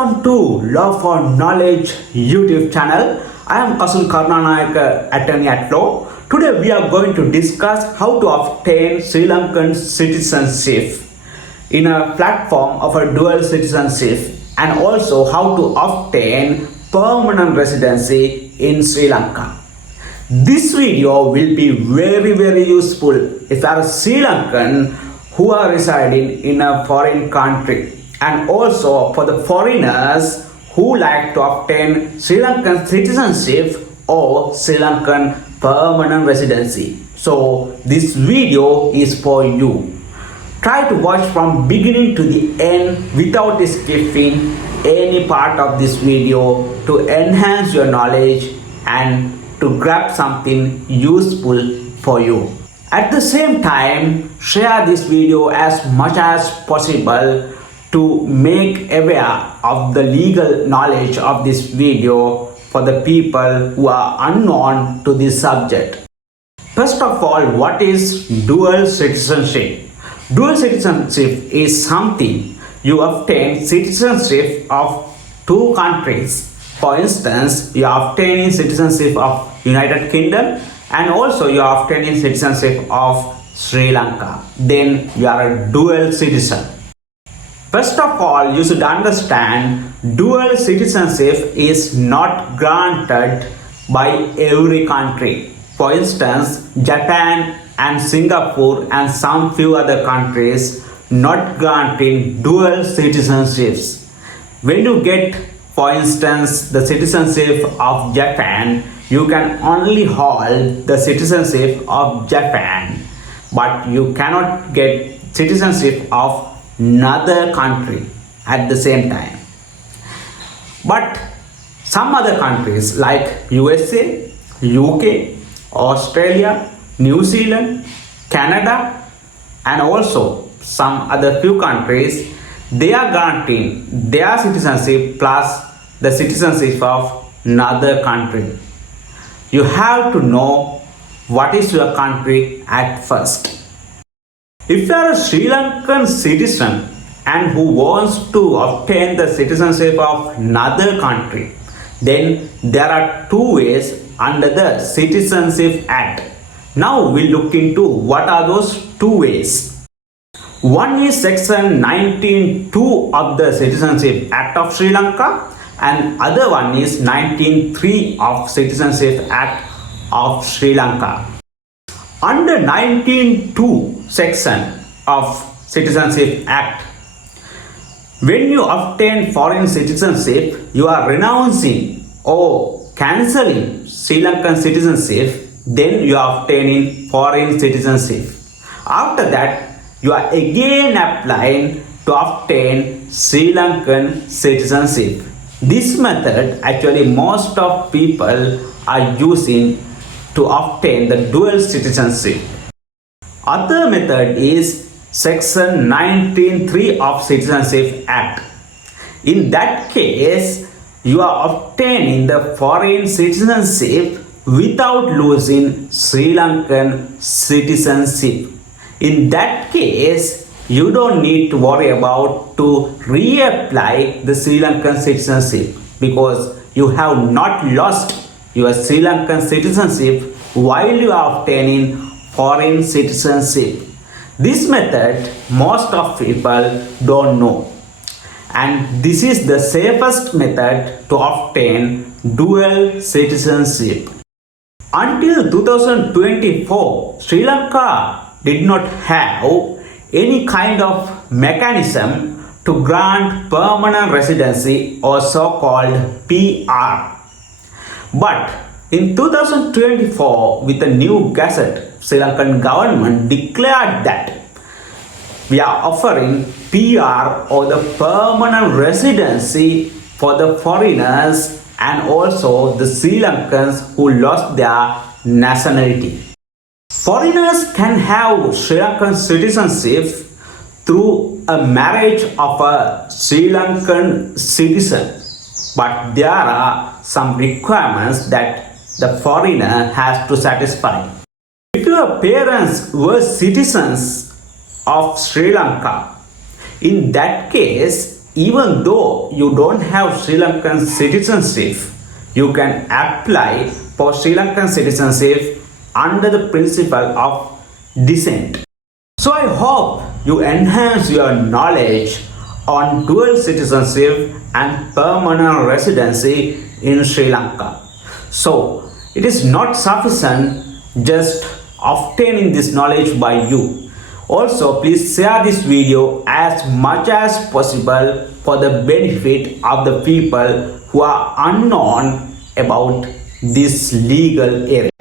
Welcome to Law for Knowledge YouTube channel. I am Kasun Karunanayake, attorney at law. Today we are going to discuss how to obtain Sri Lankan citizenship in a platform of a dual citizenship, and also how to obtain permanent residency in Sri Lanka. This video will be very useful if you are a Sri Lankan who are residing in a foreign country, and also for the foreigners who like to obtain Sri Lankan citizenship or Sri Lankan permanent residency. So this video is for you. Try to watch from beginning to the end without skipping any part of this video to enhance your knowledge and to grab something useful for you. At the same time, share this video as much as possible to make aware of the legal knowledge of this video for the people who are unknown to this subject. First of all, what is dual citizenship? Dual citizenship is something you obtain citizenship of two countries. For instance, you are obtaining citizenship of United Kingdom and also you are obtaining citizenship of Sri Lanka. Then you are a dual citizen. First of all, you should understand dual citizenship is not granted by every country. For instance, Japan and Singapore and some few other countries not granting dual citizenships. When you get, for instance, the citizenship of Japan, you can only hold the citizenship of Japan, but you cannot get citizenship of another country at the same time. But some other countries like USA, UK, Australia, New Zealand, Canada, and also some other few countries, they are granting their citizenship plus the citizenship of another country. You have to know what is your country at first. If you are a Sri Lankan citizen and who wants to obtain the citizenship of another country, then there are two ways under the Citizenship Act. Now we look into what are those two ways. One is section 19(2) of the Citizenship Act of Sri Lanka, and other one is 19(3) of Citizenship Act of Sri Lanka. Under 19(2) section of Citizenship Act, when you obtain foreign citizenship, you are renouncing or cancelling Sri Lankan citizenship, then you are obtaining foreign citizenship. After that, you are again applying to obtain Sri Lankan citizenship. This method actually most of people are using to obtain the dual citizenship. Other method is section 19(3) of Citizenship Act. In that case, you are obtaining the foreign citizenship without losing Sri Lankan citizenship. In that case, you don't need to worry about to reapply the Sri Lankan citizenship because you have not lost your Sri Lankan citizenship while you are obtaining foreign citizenship. This method most of people don't know, and this is the safest method to obtain dual citizenship. Until 2024, Sri Lanka did not have any kind of mechanism to grant permanent residency or so-called PR. But in 2024, with the new gazette, Sri Lankan government declared that we are offering PR or the permanent residency for the foreigners and also the Sri Lankans who lost their nationality. Foreigners can have Sri Lankan citizenship through a marriage of a Sri Lankan citizen, but there are some requirements that the foreigner has to satisfy. If your parents were citizens of Sri Lanka, in that case even though you don't have Sri Lankan citizenship, you can apply for Sri Lankan citizenship under the principle of descent. So I hope you enhance your knowledge on dual citizenship and permanent residency in Sri Lanka. So it is not sufficient just obtaining this knowledge by you. Also, please share this video as much as possible for the benefit of the people who are unknown about this legal area.